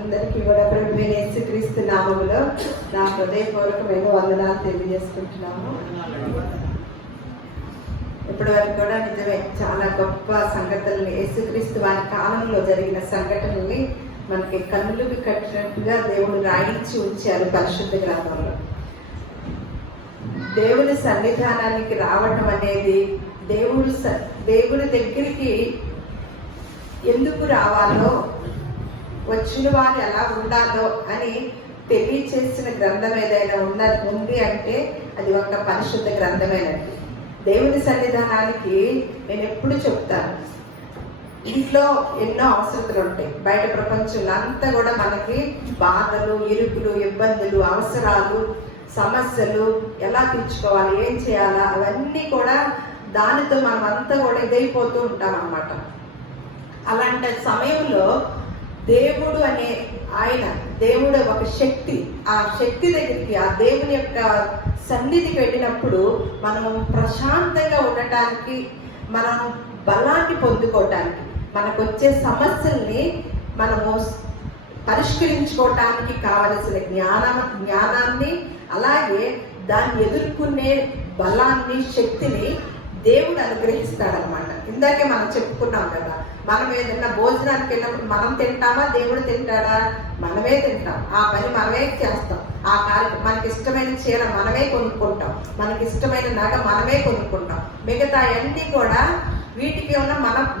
అందరికీ కూడా ప్రభువైన యేసుక్రీస్తు నామములో నా హృదయపూర్వకమైన వందనాలు తెలియజేసుకుంటున్నాము. ఇప్పటి వరకు కూడా నిజమే చాలా గొప్ప సంగతుల్ని, యేసుక్రీస్తు వారి కాలంలో జరిగిన సంఘటనల్ని మనకి కన్నులకి కట్టినట్టుగా దేవుడు రాయించి ఉంచారు పరిశుద్ధ గ్రంథంలో. దేవుని సన్నిధానానికి రావటం అనేది దేవుని దగ్గరికి ఎందుకు రావాలో, వచ్చిన వారు ఎలా ఉండాలో అని తెలియచేసిన గ్రంథం ఏదైనా ఉంది అంటే అది ఒక పరిశుద్ధ గ్రంథమేనండి. దేవుని సన్నిధానానికి నేను ఎప్పుడు చెప్తాను, ఇంట్లో ఎన్నో అవసరతలు ఉంటాయి. బయట ప్రపంచంలో అంతా కూడా మనకి బాధలు, ఇరుకులు, ఇబ్బందులు, అవసరాలు, సమస్యలు ఎలా తీర్చుకోవాలి, ఏం చేయాలా, అవన్నీ కూడా దానితో మనం అంతా కూడా ఇదైపోతూ ఉంటాం అన్నమాట. అలాంటి సమయంలో దేవుడు అనే దేవుడు ఒక శక్తి, ఆ శక్తి దగ్గరికి, ఆ దేవుని యొక్క సన్నిధికి వెళ్ళినప్పుడు మనం ప్రశాంతంగా ఉండటానికి, మనం బలాన్ని పొందుకోవటానికి, మనకు వచ్చే సమస్యల్ని మనము పరిష్కరించుకోవటానికి కావలసిన జ్ఞానాన్ని, అలాగే దాన్ని ఎదుర్కొనే బలాన్ని, శక్తిని దేవుడు అనుగ్రహిస్తాడనమాట. ఇందాకే మనం చెప్పుకున్నాం కదా, మనం ఏదైనా భోజనానికి వెళ్ళినప్పుడు మనం తింటామా, దేవుడు తింటాడా? మనమే తింటాం. ఆ పని మనమే చేస్తాం. ఆ కార్యక్రమం, మనకి ఇష్టమైన చీర మనమే కొనుక్కుంటాం, మనకి ఇష్టమైన నగ మనమే కొనుక్కుంటాం. మిగతా అన్నీ కూడా వీటికి ఏమన్నా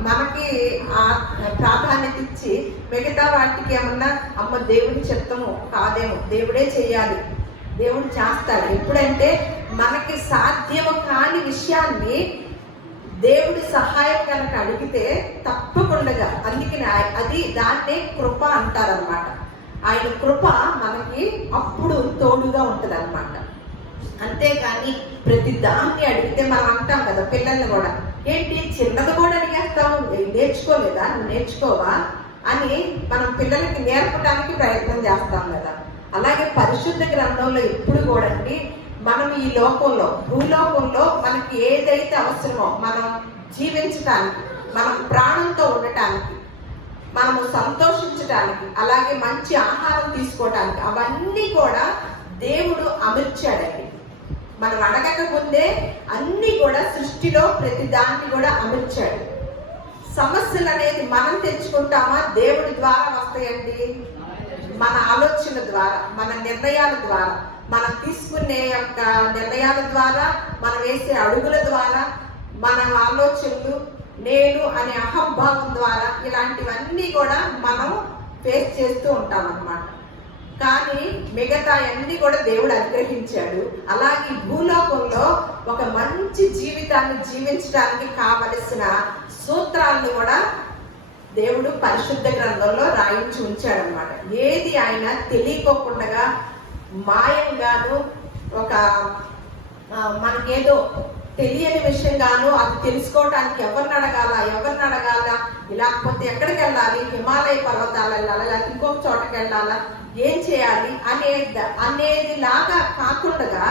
మనకి ఆ ప్రాధాన్యత ఇచ్చి, మిగతా వాటికి ఏమన్నా అమ్మ దేవుని చిత్తము కాదేమో, దేవుడే చెయ్యాలి, దేవుడు చేస్తాడు. ఎప్పుడంటే మనకి సాధ్యము కాని విషయాన్ని దేవుడి సహాయం కనుక అడిగితే తప్పకుండా, అందుకని దాన్నే కృప అంటారనమాట. ఆయన కృప మనకి అప్పుడు తోడుగా ఉంటుంది అనమాట. అంతేగాని ప్రతి దాన్ని అడిగితే మనం అంటాం కదా, పిల్లల్ని కూడా, ఏంటి చిన్నది కూడా అడిగేస్తావు, నేర్చుకోలేదా, నువ్వు నేర్చుకోవా అని మనం పిల్లలకి నేర్పడానికి ప్రయత్నం చేస్తాం కదా. అలాగే పరిశుద్ధ గ్రంథంలో ఎప్పుడు కూడా మనం ఈ లోకంలో, భూలోకంలో మనకి ఏదైతే అవసరమో, మనం జీవించటానికి, మనం ప్రాణంతో ఉండటానికి, మనము సంతోషించటానికి, అలాగే మంచి ఆహారం తీసుకోవటానికి, అవన్నీ కూడా దేవుడు అమర్చాడండి. మనం అడగక ముందే అన్ని కూడా సృష్టిలో ప్రతి దాన్ని కూడా అమర్చాడు. సమస్యలు అనేది మనం తెచ్చుకుంటామా, దేవుడి ద్వారా వస్తాయండి. మన ఆలోచన ద్వారా, మన నిర్ణయాల ద్వారా, మనం తీసుకునే యొక్క నిర్ణయాల ద్వారా, మనం వేసే అడుగుల ద్వారా, మన ఆలోచనలు, నేను అనే అహంభావం ద్వారా, ఇలాంటివన్నీ కూడా మనం ఫేస్ చేస్తూ ఉంటాం అన్నమాట. కానీ మిగతా అన్ని కూడా దేవుడు అనుగ్రహించాడు. అలాగే భూలోకంలో ఒక మంచి జీవితాన్ని జీవించడానికి కావలసిన సూత్రాలను కూడా దేవుడు పరిశుద్ధ గ్రంథంలో రాయించి ఉంచాడనమాట. ఏది ఆయన తెలియకోకుండా, మాయంగాను, ఒక మనకేదో తెలియని విషయంగాను, అది తెలుసుకోవటానికి ఎవరిని అడగాల, లేకపోతే ఎక్కడికి వెళ్ళాలి, హిమాలయ పర్వతాలు వెళ్ళాలా, లేకపోతే ఇంకొక చోటకి వెళ్ళాలా, ఏం చేయాలి అనేది లాగా కాకుండా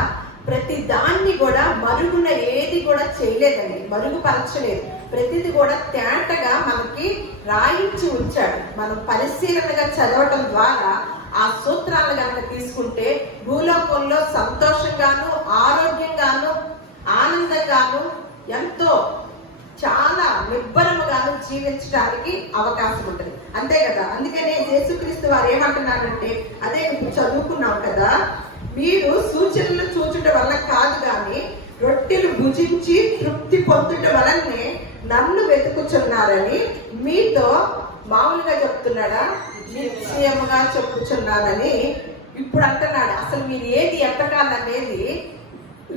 ప్రతి దాన్ని కూడా మరుగున ఏది కూడా చేయలేదండి, మరుగుపరచలేదు. ప్రతిది కూడా తేటగా మనకి రాయించి ఉంచాడు. మనం పరిశీలనగా చదవటం ద్వారా ఆ సూత్రాలను కనుక తీసుకుంటే భూలోకంలో సంతోషంగాను, ఆరోగ్యంగాను, ఆనందంగాను, ఎంతో చాలా నిబ్బరముగాను జీవించడానికి అవకాశం ఉంటుంది. అంతే కదా. అందుకనే యేసుక్రీస్తు వారు ఏమంటున్నారంటే, అదే చదువుకున్నాం కదా, మీరు సూచనలు చూచుట వల్ల కాదు కానీ రొట్టెలు భుజించి తృప్తి పొందుట వలనే నన్ను వెతుకుచున్నారని మీతో మామూలుగా చెప్తున్నాడా, నిశ్చయముగా చెప్పుచున్నానని ఇప్పుడు అంటున్నాడు. అసలు మీరు ఏది ఎత్తకాలనేది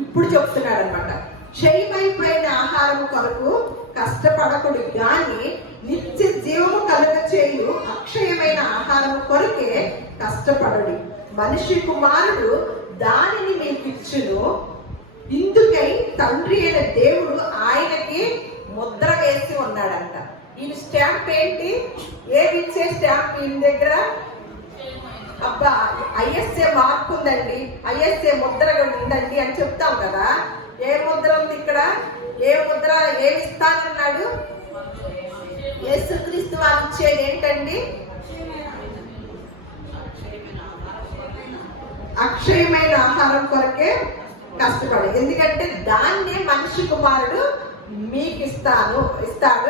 ఇప్పుడు చెప్తున్నాడు అనమాట. క్షయమైపోయిన ఆహారం కొరకు కష్టపడకుడు గాని నిత్య జీవము కలుగ చేయు అక్షయమైన ఆహారం కొరకే కష్టపడడు. మనిషి కుమారుడు దానిని మీకు ఇచ్చును. ఇందుకై తండ్రి అయిన దేవుడు ఆయనకి ముద్ర వేసి ఉన్నాడంట. ఈయన స్టాంప్ ఏంటి? ఏమి ఇచ్చే స్టాంప్ ఈయన దగ్గర? అబ్బా, ఐఎస్ఏ మార్క్ ఉందండి, ఐఎస్ఏ ముద్ర ఉందండి అని చెప్తాం కదా. ఏ ముద్ర ఉంది ఇక్కడ? ఏ ముద్ర, ఏమి ఇస్తానన్నాడు? యేసుక్రీస్తు వారు ఇచ్చేది ఏంటండి? అక్షయమైన ఆహారం కొరకే కష్టపడు, ఎందుకంటే దాన్నే మనిషి కుమారుడు మీకు ఇస్తాడు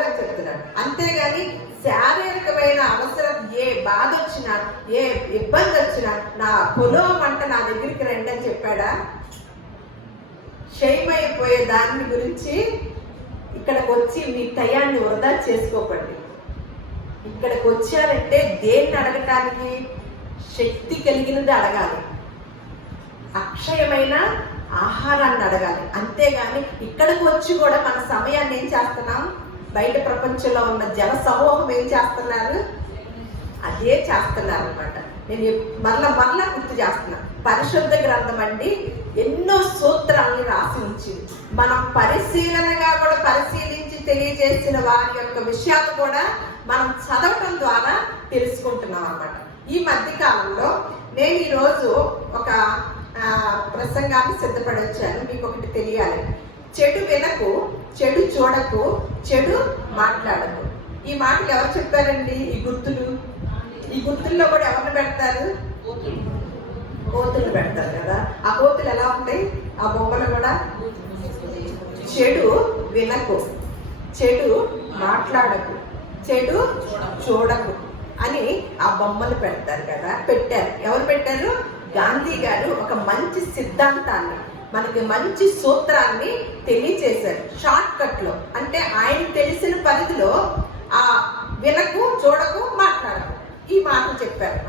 అని చెప్తున్నాడు. అంతేగాని శారీరకమైన అవసరం, ఏ బాధ వచ్చినా, ఏ ఇబ్బంది వచ్చినా నా పొలం అంట నా దగ్గరికి రండి అని చెప్పాడా? క్షయమైపోయే దాని గురించి ఇక్కడికి వచ్చి మీ టయాన్ని వృధా చేసుకోకండి. ఇక్కడికి వచ్చారంటే దేన్ని అడగటానికి? శక్తి కలిగినది అడగాలి, అక్షయమైన ఆహారాన్ని అడగాలి. అంతేగాని ఇక్కడికి వచ్చి కూడా మన సమయాన్ని ఏం చేస్తున్నాం? బయట ప్రపంచంలో ఉన్న జన సమూహం ఏం చేస్తున్నారు? అదే చేస్తున్నారు అనమాట. నేను మరలా గుర్తు చేస్తున్నా, పరిశుద్ధ గ్రంథం అండి ఎన్నో సూత్రాలని రాసి ఉంచింది. మనం పరిశీలనగా కూడా పరిశీలించి తెలియజేసిన వారి యొక్క విషయాలు కూడా మనం చదవటం ద్వారా తెలుసుకుంటున్నాం అన్నమాట. ఈ మధ్య కాలంలో నేను ఈరోజు ఒక ప్రసంగాన్ని సిద్ధపడి వచ్చాను. మీకు ఒకటి తెలియాలి, చెడు వినకు, చెడు చూడకు, చెడు మాట్లాడకు. ఈ మాటలు ఎవరు చెప్పారండి? ఈ గుర్తుల్లో కూడా ఎవరిని పెడతారు? కోతులు పెడతారు కదా. ఆ కోతులు ఎలా ఉంటాయి? ఆ బొమ్మలు కూడా చెడు వినకు, చెడు మాట్లాడకు, చెడు చూడకు అని ఆ బొమ్మలు పెడతారు కదా. పెట్టారు. ఎవరు పెట్టారు? గాంధీ గారు ఒక మంచి సిద్ధాంతాన్ని, మనకి మంచి సూత్రాన్ని తెలియచేశారు షార్ట్ కట్ లో. అంటే ఆయన తెలిసిన పరిధిలో ఆ వినకు, చూడకు, మాట్లాడకు ఈ మాటలు చెప్పారు.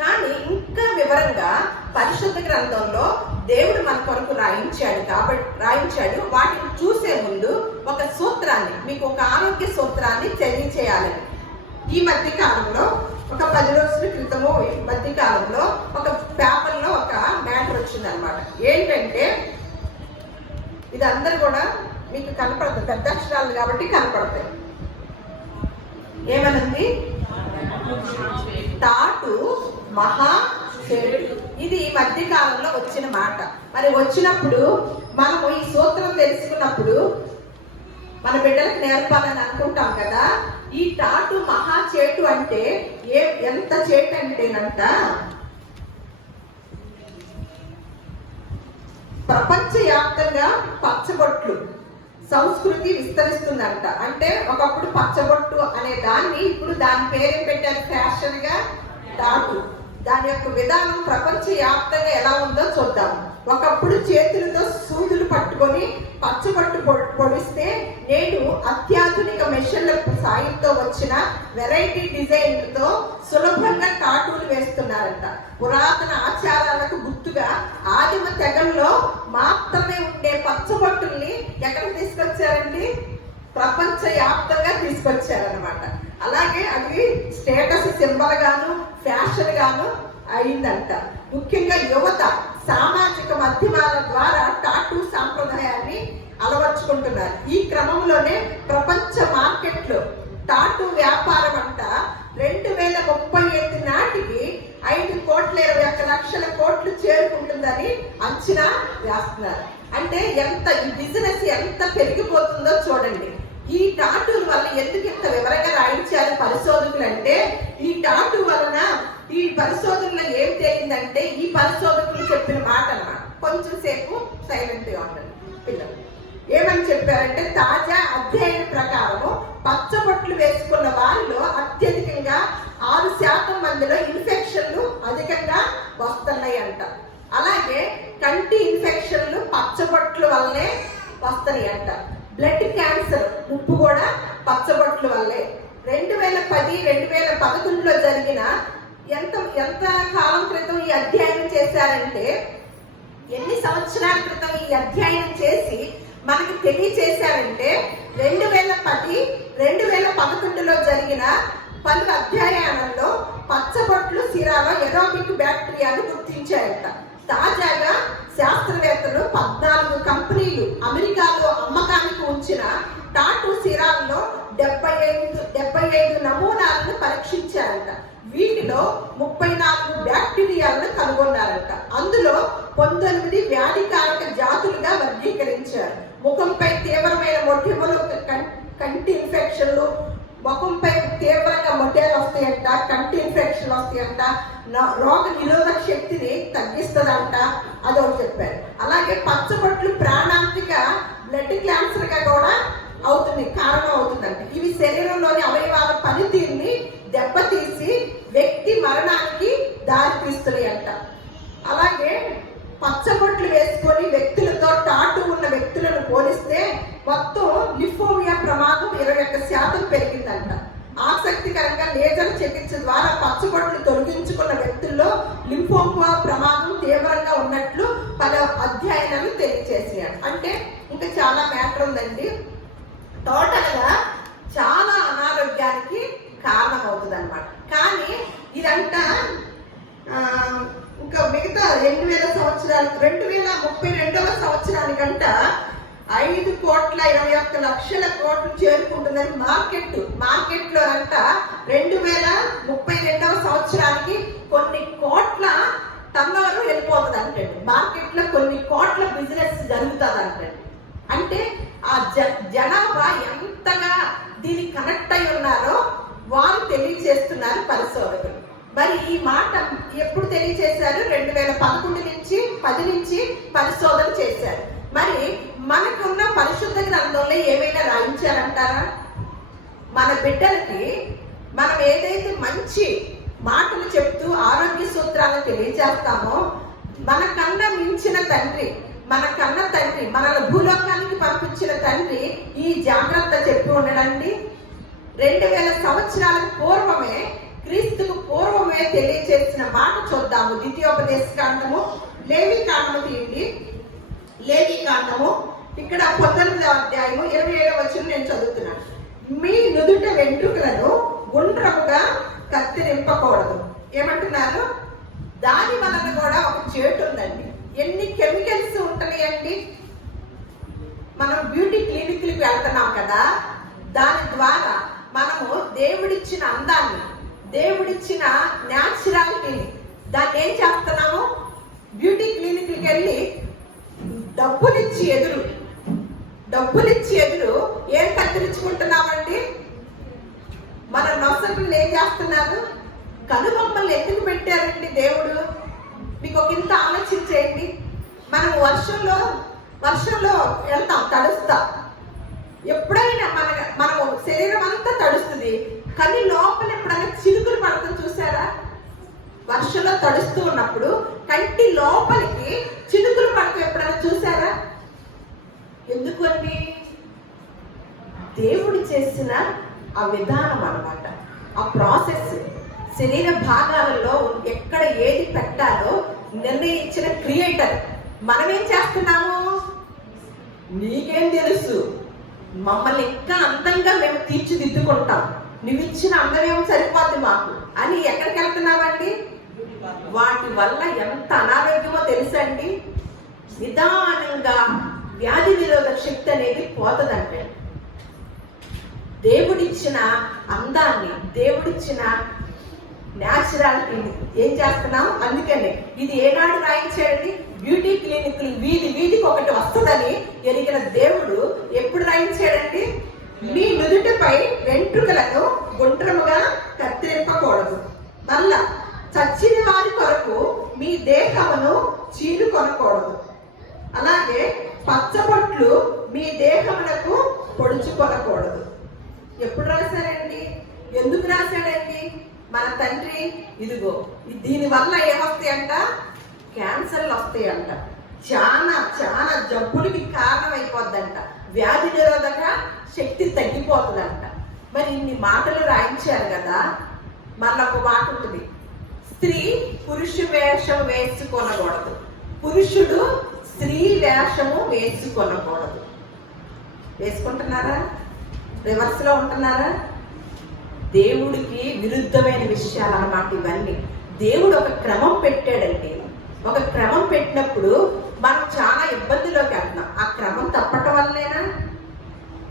కానీ ఇంకా వివరంగా పరిశుద్ధ గ్రంథంలో దేవుడు మన కొరకు రాయించాడు. వాటిని చూసే ముందు ఒక సూత్రాన్ని, మీకు ఒక ఆరోగ్య సూత్రాన్ని తెలియచేయాలని ఈ మధ్య కాలంలో, ఒక 10 రోజుల క్రితము ఈ మధ్య కాలంలో ఒక పేపర్లో ఒక మ్యాటర్ వచ్చింది అనమాట. ఏంటంటే ఇది అందరు కూడా మీకు కనపడతాయి, పెద్ద అక్షరాలు కాబట్టి కనపడతాయి. ఏమనంది? తాటు మహా చెడు. ఇది ఈ మధ్య కాలంలో వచ్చిన మాట. మరి వచ్చినప్పుడు మనము ఈ సూత్రం తెలుసుకున్నప్పుడు మన బిడ్డలకు నేర్పాలని అనుకుంటాం కదా. ఈ తాటు మహా చేటు అంటే ఎంత చేటు అంటేనంట, ప్రపంచవ్యాప్తంగా పచ్చబొట్లు సంస్కృతి విస్తరిస్తుందంట. అంటే ఒకప్పుడు పచ్చబొట్టు అనే దాన్ని ఇప్పుడు దాని పేరు పెట్టారు ఫ్యాషన్ గా తాటు. దాని యొక్క విధానం ప్రపంచవ్యాప్తంగా ఎలా ఉందో చూద్దాం. ఒకప్పుడు చేతులతో సూదులు పట్టుకొని పచ్చబొట్టు పొడిస్తే నేడు అత్యాధునిక మెషిన్ల సాయంతో వచ్చిన వెరైటీ డిజైన్లతో సులభంగా టాటూలు వేస్తున్నారంట. పురాతన ఆచారాలకు గుర్తుగా ఆదిమ తెగల్లో మాత్రమే ఉండే పచ్చబొట్టుల్ని ఎక్కడ తీసుకొచ్చారండి? ప్రపంచ వ్యాప్తంగా తీసుకొచ్చారనమాట. అలాగే అది స్టేటస్ సింబల్ గాను ఫ్యాషన్ గాను అయిందంట. ముఖ్యంగా యువత సామాజిక మాధ్యమాల ద్వారా టాటూ సాంప్రదాయాన్ని అలవర్చుకుంటున్నారు. ఈ క్రమంలోనే ప్రపంచ మార్కెట్లో టాటూ వ్యాపారం అంట 2035 నాటికి 5,21,00,00,000 కోట్లు చేరుకుంటుందని అంచనా వేస్తున్నారు. అంటే ఈ బిజినెస్ ఎంత పెరిగిపోతుందో చూడండి. ఈ టాటూల వల్ల ఎందుకు ఇంత వివరంగా రాయించారు పరిశోధకులు అంటే, ఈ టాటూ వలన ఈ పరిశోధనలో ఏం తేలిందంటే, ఈ పరిశోధకులు చెప్పిన మాట అన్నమాట. కొంచెం సేపు సైలెంట్ గా ఉండండి పిల్లలు. ఏమని చెప్పారంటే, తాజా అధ్యయన ప్రకారము పచ్చబొట్లు వేసుకున్న వారిలో అత్యధికంగా 6% మందిలో ఇన్ఫెక్షన్లు అధికంగా వస్తున్నాయి అంట. అలాగే కంటి ఇన్ఫెక్షన్లు పచ్చబొట్ల వల్లే వస్తున్నాయి అంట. బ్లడ్ క్యాన్సర్ ముప్పు కూడా పచ్చబొట్ల వల్లే. 2010-2011లో జరిగిన ఎంత కాలం క్రితం ఈ అధ్యయనం చేశారంటే, ఎన్ని సంవత్సరాల క్రితం ఈ అధ్యయనం చేసి మనకి తెలియచేశారంటే, 2010-2011లో జరిగిన పలు అధ్యయనాల్లో పచ్చబొట్లు సిరాలో ఎరోబిక్ బ్యాక్టీరియాను గుర్తించాయంట. తాజాగా శాస్త్రవేత్తలు 14 కంపెనీలు అమెరికాలో అమ్మకానికి ఉంచిన టాటూ సిరాల్లో 75 నమూనాలను పరీక్షించారంట. వీటిలో 34 బ్యాక్టీరియాలను కనుగొన్నారంట. అందులో 19 వ్యాధికారక జాతులుగా వర్గీకరించారు. ముఖంపై తీవ్రమైన మొటిమలు, కంటి ఇన్ఫెక్షన్లు, ముఖంపై తీవ్రంగా మొటియాలు వస్తాయంట, కంటి ఇన్ఫెక్షన్ వస్తాయంట, రోగ నిరోధక శక్తిని తగ్గిస్తుందంట, అదొకటి చెప్పారు. అలాగే పచ్చబొట్లు ప్రాణాంతిక బ్లడ్ క్యాన్సర్ గా కూడా అవుతుంది, కారణం అవుతుందంట. ఇవి శరీరంలోని అవయవాల పనితీరుని దెబ్బతీసి వ్యక్తి మరణానికి దారి తీస్తున్నాయి అంట. అలాగే పచ్చబొట్లు వేసుకొని వ్యక్తులతో టాటూ ఉన్న వ్యక్తులను పోలిస్తే మొత్తం లింఫోమియా ప్రమాదం 21% పెరిగిందంట. ఆసక్తికరంగా లేజర్ చికిత్స ద్వారా పచ్చబొట్లు తొలగించుకున్న వ్యక్తుల్లో లింఫోమా ప్రమాదం తీవ్రంగా ఉన్నట్లు పలు అధ్యయనాలు తెలియజేసారు. అంటే ఇంకా చాలా మ్యాటర్ ఉందండి. టోటల్ గా చాలా అనారోగ్యానికి కారణం అవుతుంది అనమాట. కానీ ఇదంతా ఇంకా మిగతా 2032వ సంవత్సరానికంట 5,21,00,00,000 చేరుకుంటుందని మార్కెట్ లో అంట 2032వ సంవత్సరానికి కొన్ని కోట్ల టర్నోవర్ వెళ్ళిపోతుంది అంటే, మార్కెట్ లో కొన్ని కోట్ల బిజినెస్ జరుగుతుంది అంటే. అంటే ఆ జనాభా ఎంతగా దీనికి కనెక్ట్ అయి ఉన్నారో వారు తెలియజేస్తున్నారు పరిశోధకులు. మరి ఈ మాట ఎప్పుడు తెలియజేశారు? 2010 నుంచి పరిశోధన చేశారు. మరి మనకున్న పరిశుద్ధ గ్రంథంలో ఏమైనా రాయించారంటారా? మన బిడ్డలకి మనం ఏదైతే మంచి మాటలు చెప్తూ ఆరోగ్య సూత్రాలను తెలియజేస్తామో, మనకన్నా మించిన తండ్రి, మనల్ని భూలోకానికి పంపించిన తండ్రి ఈ జాగ్రత్త చెప్పి ఉండడండి. 2000 సంవత్సరాలకు పూర్వమే, క్రీస్తుకు పూర్వమే తెలియజేసిన మాట చూద్దాము. ద్వితీయోపదేశకాండము, లేవి కాండము తీయండి. లేవి కాండము ఇక్కడ 19వ అధ్యాయము 27వ వచనం నేను చదువుతున్నాను. మీ నుదుట వెంట్రుకలను గుండ్రముగా కత్తిరింపకూడదు. ఏమంటున్నారు? దాని వలన కూడా ఒక చేటు ఉందండి. ఎన్ని కెమికల్స్ ఉంటున్నాయండి. మనం బ్యూటీ క్లినిక్లకు వెళ్తున్నాం కదా, దాని ద్వారా మనము దేవుడిచ్చిన అందాన్ని, దేవుడిచ్చిన న్యాచురాలిటీని, దాన్ని ఏం చేస్తున్నాము? బ్యూటీ క్లినిక్కి వెళ్ళి డబ్బులిచ్చి ఎదురు ఏం కత్తిరించుకుంటున్నామండి? మన నొసలు ఏం చేస్తున్నారు? కనుబొమ్మల్ని ఎందుకు పెట్టారండి దేవుడు? మీకు ఒక ఇంత ఆలోచించేయండి. మనం వర్షంలో వెళ్తాం, తడుస్తాం. ఎప్పుడైనా మనము శరీరం అంతా తడుస్తుంది, కానీ లోపల ఎప్పుడైనా చినుకులు పడుతుంది చూసారా? వర్షంలో తడుస్తూ ఉన్నప్పుడు కంటి లోపలికి చినుకులు పడుతూ ఎప్పుడైనా చూసారా? ఎందుకండి? దేవుడు చేసిన ఆ విధానం అన్నమాట, ఆ ప్రాసెస్. శరీర భాగాలలో ఎక్కడ ఏది పెట్టాలో నిర్ణయించిన క్రియేటర్. మనమేం చేస్తున్నాము? నీకేం తెలుసు, మమ్మల్ని ఇంకా అందంగా మేము తీర్చిదిద్దుకుంటాం, నువ్వు ఇచ్చిన అందమేమో సరిపోద్ది మాకు అని ఎక్కడికి వెళ్తున్నామండి? వాటి వల్ల ఎంత అనారోగ్యమో తెలుసండి. నిదానంగా వ్యాధి నిరోధక శక్తి అనేది పోతుందంటే. దేవుడిచ్చిన అందాన్ని, దేవుడిచ్చిన న్యాచురాలిటీని ఏం చేస్తున్నాం? అందుకనే ఇది ఏనాడు రాయించాడండి? బ్యూటీ క్లినిక్లు వీధికి ఒకటి వస్తుందని ఎరిగిన దేవుడు ఎప్పుడు రాయించాడండి? మీ నుదుటిపై వెంట్రుకలను గుండ్రముగా కత్తిరింపకూడదు, మళ్ళా చచ్చిన వారి కొరకు మీ దేహమును చీలుకొనకూడదు, అలాగే పచ్చబొట్లు మీ దేహమునకు పొడుచుకొనకూడదు. ఎప్పుడు రాశాడండి? ఎందుకు రాశాడండి? మన తండ్రి ఇదిగో దీని వల్ల ఏమొస్తాయంట? క్యాన్సర్లు వస్తాయంట, చాలా జబ్బులకి కారణం అయిపోద్దంట, వ్యాధి నిరోధక శక్తి తగ్గిపోతుందంట. మరి ఇన్ని మాటలు రాయించారు కదా. మళ్ళీ ఒక మాట ఉంటుంది, స్త్రీ పురుష వేషం వేసుకొనకూడదు, పురుషుడు స్త్రీ వేషము వేసుకొనకూడదు. వేసుకుంటున్నారా? రివర్స్ లో ఉంటున్నారా? దేవుడికి విరుద్ధమైన విషయాలు అన్నమాట ఇవన్నీ. దేవుడు ఒక క్రమం పెట్టాడండి. ఒక క్రమం పెట్టినప్పుడు మనం చాలా ఇబ్బందిలోకి వెళ్తున్నాం. ఆ క్రమం తప్పటం వల్లేనా?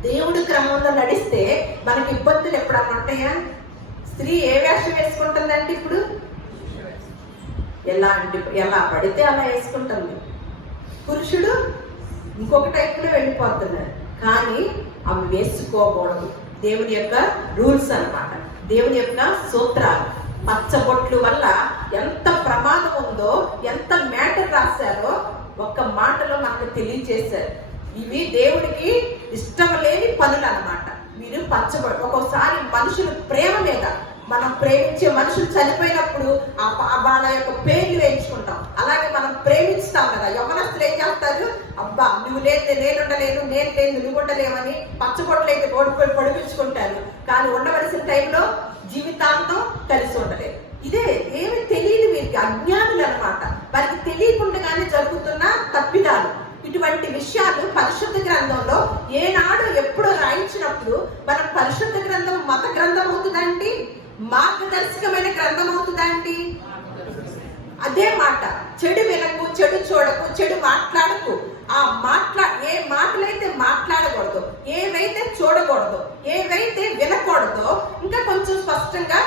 దేవుడి క్రమంలో నడిస్తే మనకి ఇబ్బందులు ఎప్పుడన్నా ఉంటాయా? స్త్రీ ఏ వేషం వేసుకుంటుందండి ఇప్పుడు? ఎలా పడితే అలా వేసుకుంటుంది. పురుషుడు ఇంకొక టైప్లో వెళ్ళిపోతున్నారు. కానీ అవి వేసుకోకూడదు. దేవుని యొక్క రూల్స్ అన్నమాట, దేవుని యొక్క సూత్రాలు. పచ్చబొట్లు వల్ల ఎంత ప్రమాదం ఉందో, ఎంత మ్యాటర్ రాశారో ఒక్క మాటలో మనకు తెలియజేశారు. ఇవి దేవుడికి ఇష్టం లేని పనులు అన్నమాట. మీరు పచ్చబొట్టు, ఒక్కోసారి మనుషుల ప్రేమ మీద, మనం ప్రేమించే మనుషులు చనిపోయినప్పుడు వాళ్ళ యొక్క పేర్లు వేయించుకుంటాం. అలాగే మనం ప్రేమిస్తాం కదా, యవ్వనస్తులు ఏం చేస్తారు, అబ్బా నువ్వు లేతే నేను ఉండలేను, నేను లేదు నువ్వు ఉండలేవని పచ్చబొట్లు అయితే ఓడిపోయి పొడిపించుకుంటారు. కానీ ఉండవలసిన టైంలో జీవితాంతం కలిసి ఉండలేదు. ఇదే ఏమి తెలియదు వీరికి, అజ్ఞానులు అన్నమాట. వారికి తెలియకుండానే జరుగుతున్న తప్పిదాలు. ఇటువంటి విషయాలు పరిశుద్ధ గ్రంథంలో ఏనాడు ఎప్పుడో రాయించినప్పుడు మనం పరిశుద్ధ గ్రంథం మత గ్రంథం అవుతుందండి, మార్గదర్శకమైన గ్రంథం అవుతుందండి. అదే మాట, చెడు వినకు, చెడు చూడకు, చెడు మాట్లాడకు. ఏ మాటలైతే మాట్లాడకూడదు, ఏవైతే చూడకూడదు, ఏవైతే వినకూడదో ఇంకా కొంచెం స్పష్టంగా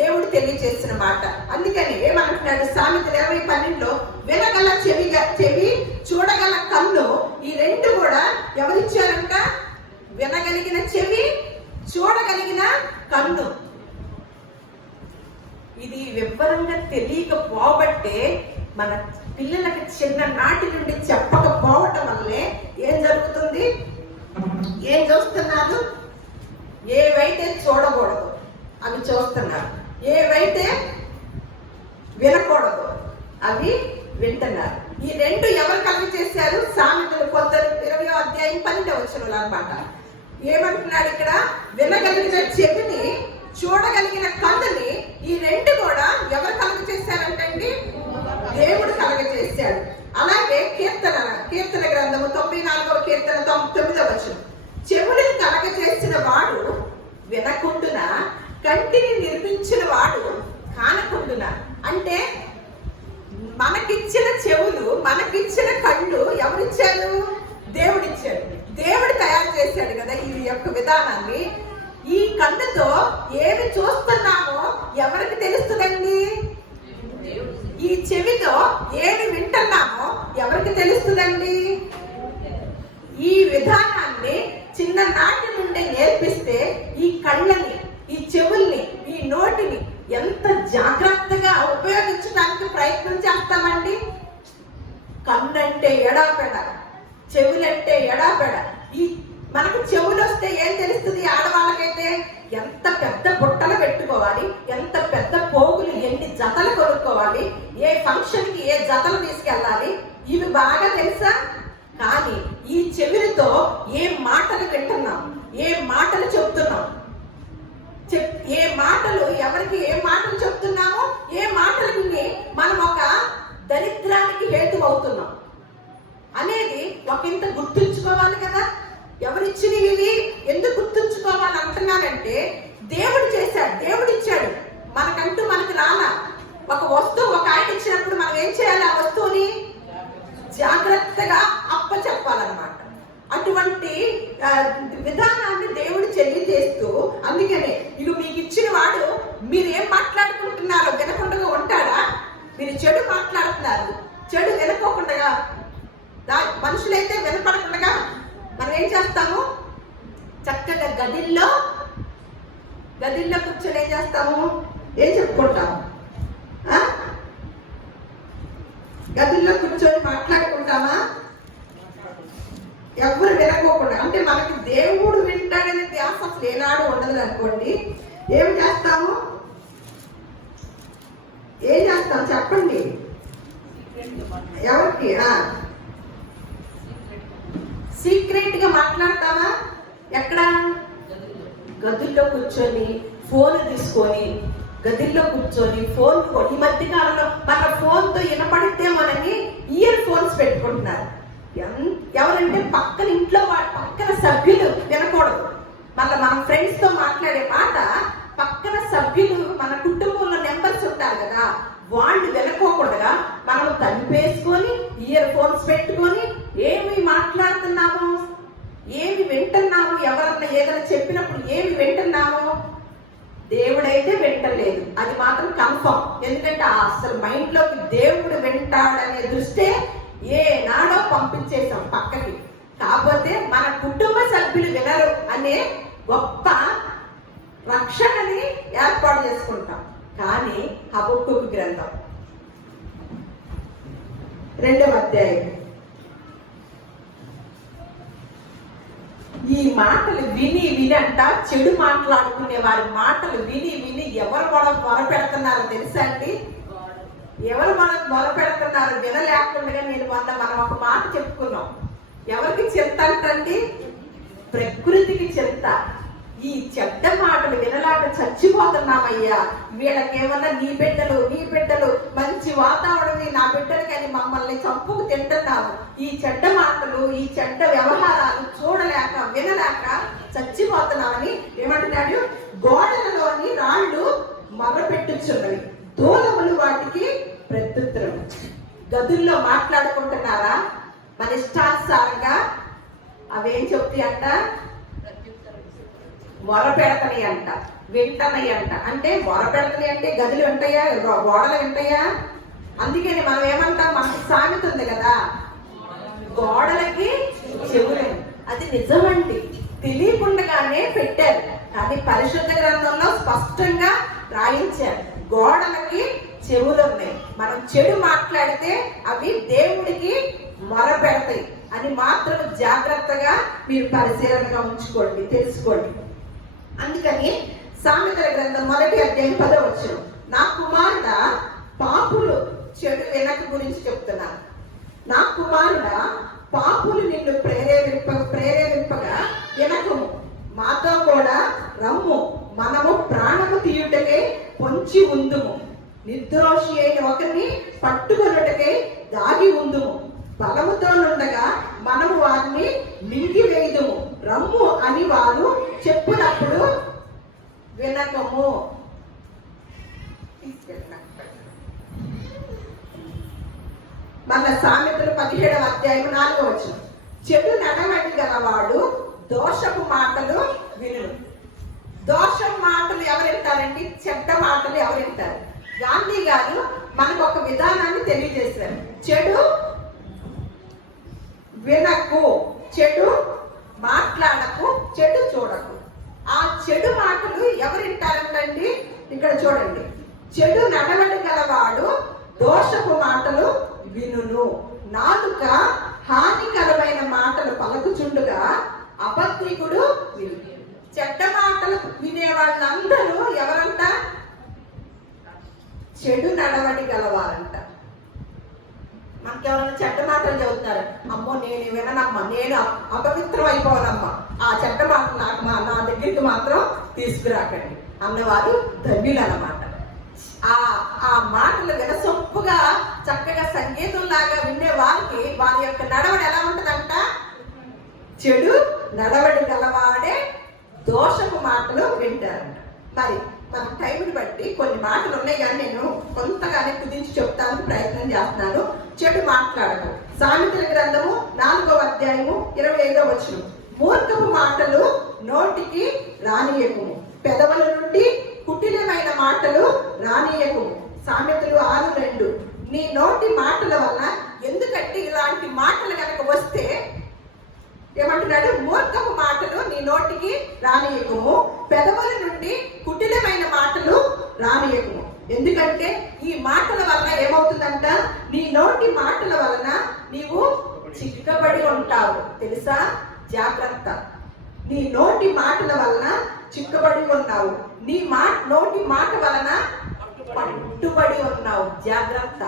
దేవుడు తెలియజేసిన మాట. అందుకని ఏమంటున్నాడు సామెతలు 20:12, వినగల చెవి, చూడగల కన్ను, ఈ రెండు కూడా ఎవరిచ్చారంట? వినగలిగిన చెవి, చూడగలిగిన కన్ను. ఇది వివరంగా తెలియకపోబట్టే మన పిల్లలకి చిన్న నాటి నుండి చెప్పకపోవటం వల్లే ఏం జరుగుతుంది? ఏం చూస్తున్నారు? ఏవైతే చూడకూడదు అవి చూస్తున్నారు, ఏవైతే వినకూడదు అవి వింటున్నారు. ఈ రెండు ఎవరు కలిగి చేశారు? సామెతలు 20:12 అన్నమాట. ఏమంటున్నాడు ఇక్కడ? వినగలిగిన చెవిని, చూడగలిగిన కన్నుని, ఈ రెండు కూడా ఎవరు కలుగ చేశారంటండి? దేవుడు కలుగ చేశాడు. అలాగే కీర్తన గ్రంథము 94వ కీర్తన 9వ వచనం, చెవులను కలగ చేసిన వాడు వినకుండునా, కంటిని నిర్మించిన వాడు కానకుండునా. అంటే మనకిచ్చిన చెవులు, మనకిచ్చిన కళ్ళు ఎవరిచ్చారు? దేవుడిచ్చాడు. దేవుడు తయారు చేశాడు కదా ఈ యొక్క విధానాన్ని. ఈ కన్నుతో ఏమి చూస్తున్నామో ఎవరికి తెలుస్తుందండి? ఈ చెవితో ఏమి వింటున్నామో ఎవరికి తెలుస్తుందండి? ఈ విధానాన్ని చిన్ననాటి నుండి నేర్పిస్తే ఈ కళ్ళని, ఈ చెవుల్ని, ఈ నోటిని ఎంత జాగ్రత్తగా ఉపయోగించడానికి ప్రయత్నం చేస్తామండి. కన్నంటే ఎడాపెడ, చెవులంటే ఎడాపెడ. ఈ మనకు చెవులు వస్తే ఏం తెలుస్తుంది? ఆడవాళ్ళకైతే ఎంత పెద్ద బుట్టలు పెట్టుకోవాలి, ఎంత పెద్ద పోగులు, ఎన్ని జతలు కొనుక్కోవాలి, ఏ ఫంక్షన్ కి ఏ జతలు తీసుకెళ్ళాలి, ఇవి బాగా తెలుసా? కానీ ఈ చెవులతో ఏ మాటలు వింటున్నాం, ఏ మాటలు చెప్తున్నాం, ఏ మాటలు ఎవరికి ఏ మాటలు చెప్తున్నామో, ఏ మాటలు విని మనం ఒక దరిద్రానికి హేతు అవుతున్నాం అనేది ఒకంత గుర్తుంచుకోవాలి కదా. ఎవరిచ్చినవి ఇవి ఎందుకు గుర్తుంచుకోవాలి అంటున్నానంటే, దేవుడు చేశాడు, దేవుడు ఇచ్చాడు. మనకంటూ మనకు రాలా. ఒక వస్తువు ఒక ఆయన ఇచ్చినప్పుడు మనం ఏం చేయాలి? ఆ వస్తువుని జాగ్రత్తగా చెప్పాలన్నమాట. అటువంటి విధానాన్ని దేవుడు తెలియజేస్తూ, అందుకనే ఇవి మీకు ఇచ్చిన వాడు మీరేం మాట్లాడుకుంటున్నారో వినకుండా ఉంటాడా? మీరు చెడు మాట్లాడుతున్నారు, చెడు వినకోకుండా, మనుషులైతే వినపడకుండా మనం ఏం చేస్తాము? చక్కగా గదిల్లో కూర్చొని ఏం చేస్తాము? ఏం చెప్పుకుంటాము? గదిల్లో కూర్చొని మాట్లాడుకుంటామా? ఎవరు వినకోకుండా. అంటే మనకి దేవుడు వింటాడనే ధ్యాస అసలు ఏనాడు ఉండదు అనుకోండి. ఏం చేస్తాము? చెప్పండి ఎవరికి? సీక్రెట్ గా మాట్లాడతావా? ఎక్కడ? గదుల్లో కూర్చొని ఫోన్ తీసుకొని, గదిల్లో కూర్చొని ఫోన్. ఈ మధ్య కాలంలో మన ఫోన్ తో వినపడితే మనకి ఇయర్ ఫోన్స్ పెట్టుకుంటున్నారు. ఎవరంటే పక్కన ఇంట్లో పక్కన సభ్యులు వినకూడదు. మనం ఫ్రెండ్స్ తో మాట్లాడే మాట పక్కన సభ్యులు, మన కుటుంబంలో నెంబర్స్ ఉంటారు కదా, వాళ్ళు వినకోకుండా మనం తలుపేసుకొని ఇయర్ ఫోన్స్ పెట్టుకొని ఏమి మాట్లాడుతున్నాము, ఏమి వింటున్నాము, ఎవరన్నా ఏదైనా చెప్పినప్పుడు ఏమి వింటున్నాము? దేవుడైతే వింటలేదు, అది మాత్రం కన్ఫర్మ్. ఎందుకంటే అసలు మైండ్ లోకి దేవుడు వింటాడనే దృష్టే ఏనాడో పంపించేసాం పక్కకి. కాకపోతే మన కుటుంబ సభ్యులు వినరు అనే గొప్ప రక్షణని ఏర్పాటు చేసుకుంటాం. కానీ హబక్కూకు గ్రంథం 2వ అధ్యాయం, ఈ మాటలు విని అంట చెడు మాట్లాడుకునే వారి మాటలు విని ఎవరు మనం మొరపెడుతున్నారో తెలుసా అండి? ఎవరు మనకు మొరపెడుతున్నారు వినలేకుండా? మనం ఒక మాట చెప్పుకున్నాం. ఎవరికి చింత అంటండి? ప్రకృతికి చింత. ఈ చెడ్డ మాటలు వినలాక చచ్చిపోతున్నామయ్యా, వీళ్ళకేమన్నా నీ బిడ్డలు మంచి వాతావరణం నా బిడ్డలు కానీ మమ్మల్ని చంపుకు తింటున్నాము. ఈ చెడ్డ మాటలు, ఈ చెడ్డ వ్యవహారాలు చూడలేక వినలేక చచ్చిపోతున్నామని ఏమంటున్నాడు? గోడలలోని రాళ్ళు మొరపెట్టుచున్నవి, దూలములు వాటికి ప్రత్యుత్తరం. గదుల్లో మాట్లాడుకుంటున్నారా మన ఇష్టానుసారంగా? అవేం చెప్తాయి అంట? మొరపెడతని అంట, వింటనై అంట. అంటే మొరపెడతని అంటే గదులు వింటాయా, గోడలు వింటాయా? అందుకని మనం ఏమంటాం, మనకి సామెత ఉంది కదా, గోడలకి చెవులు. అది నిజమండి, తెలియకుండానే పెట్టారు. కానీ పరిశుద్ధ గ్రంథంలో స్పష్టంగా రాయించారు, గోడలకి చెవులు ఉన్నాయి. మనం చెడు మాట్లాడితే అవి దేవుడికి మొరపెడతాయి అని మాత్రం జాగ్రత్తగా మీరు పరిశీలనగా ఉంచుకోండి, తెలుసుకోండి. అందుకని సామెతల గ్రంథం 1వ అధ్యాయం 10వ వచనం, నా కుమారుడా పాపులు చెడు వెనక గురించి చెప్తున్నాను. నా కుమారుడా పాపులు నిన్ను ప్రేరేపింపగా వెనకము, మాతో కూడా రమ్ము, మనము ప్రాణము తీయుటకే పొంచి ఉందుము. నిర్దోషి అయిన ఒకరిని పట్టుకొనుటకే దాగి ఉందుము. బలముతో నుండగా మనము వారిని మింగివేయుదుము. రమ్ము అని వారు చెప్పినప్పుడు వినకము. మన సామెతలు 17వ అధ్యాయం 4వ వచనం, చెడు నడవడి గలవాడు దోషపు మాటలు వినును. దోషం మాటలు ఎవరు వింటారండి? చెడ్డ మాటలు ఎవరు వింటారు? గాంధీ గారు మనకు ఒక విధానాన్ని తెలియజేశారు. చెడు వినకు, చెడు మాట్లాడకు, చెడు చూడకు. ఆ చెడు మాటలు ఎవరు వింటారంటండి? ఇక్కడ చూడండి, చెడు నడవడి గలవాడు దోషపు మాటలు వినును. నాలుక హానికరమైన మాటలు పలుకుచుండుగా అబద్ధికుడు విను. చెడ్డ మాటలు వినే వాళ్ళందరూ ఎవరంట? చెడు నడవడి గలవారంట. మనకెవరైనా చెడ్డ మాటలు చెబుతున్నారు, అమ్మో నేను విననమ్మా, నేను అపవిత్రం అయిపోవాలమ్మా, ఆ చెడ్డ మాటలు నాకు నా దగ్గరికి మాత్రం తీసుకురాకండి అన్నవారు ధన్యులు అన్నమాట. ఆ మాటలు వినసొంపుగా చక్కగా సంగీతం లాగా వినే వారికి వారి యొక్క నడవడి ఎలా ఉంటుందంట? చెడు నడవడి గలవాడే దోషపు మాటలు వింటారంట. మరి మన టైంని బట్టి కొన్ని మాటలు ఉన్నాయి, కానీ నేను కొంతగానే కుదించి చెప్తానికి ప్రయత్నం చేస్తున్నాను. చెడు మాట్లాడకు. సామెతల గ్రంథము 4వ అధ్యాయము 25వ వచనం, మూర్ఖపు మాటలు నోటికి రానియకుము, పెదవుల నుండి కుటిలమైన మాటలు రానియకుము. సామెతలు 6:2, నీ నోటి మాటల వల్ల, ఎందుకంటే ఇలాంటి మాటలు కనుక వస్తే ఏమంటున్నాడు? మూర్ఖపు మాటలు నీ నోటికి రానియకుము, పెదవుల నుండి కుటిలమైన మాటలు రానియకుము. ఎందుకంటే ఈ మాటల వల్ల ఏమవుతుందంట? నీ నోటి మాటల వలన నీవు చిక్కబడి ఉంటావు. తెలుసా? జాగ్రత్త. నీ నోటి మాటల వలన చిక్కబడి ఉన్నావు. నీ నోటి మాట వలన పట్టుబడి ఉన్నావు. జాగ్రత్త.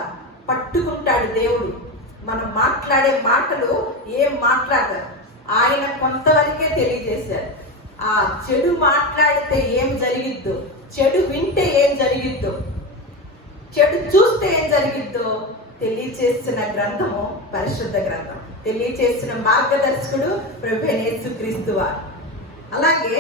పట్టుకుంటాడు దేవుడు. మనం మాట్లాడే మాటలు ఏం మాట్లాడతారు ఆయన కొంతవరకే తెలియజేశారు. ఆ చెడు మాట్లాడితే ఏం జరిగిద్దో, చెడు వింటే ఏం జరిగిద్దో, చెడు చూస్తే ఏం జరిగిద్దో తెలియచేసిన గ్రంథము పరిశుద్ధ గ్రంథం. తెలియచేసిన మార్గదర్శకుడు ప్రభువైన యేసుక్రీస్తు వారు. అలాగే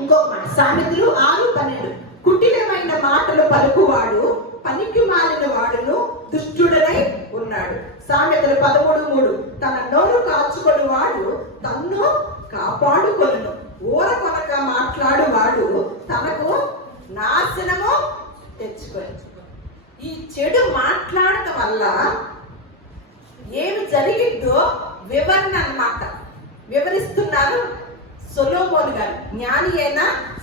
ఇంకొక మాట, సామెతలు 6:12, కుటిలమైన మాటలు పలుకువాడు పనికి మాలిన వాడును దుష్టుడనై ఉన్నాడు. సామెతలు 13:3, తన నోరు కాచుకొని వాడు తన్ను కాపాడుకొనును, ఊర కొనక మాట్లాడువాడు తనకు నాశనము తెచ్చుకొని. ఈ చెడు మాట్లాడటం వల్ల ఏమి జరిగిద్దో వివరణ అన్నమాట. వివరిస్తున్నారు సొలొమోను గారు, జ్ఞాని అయిన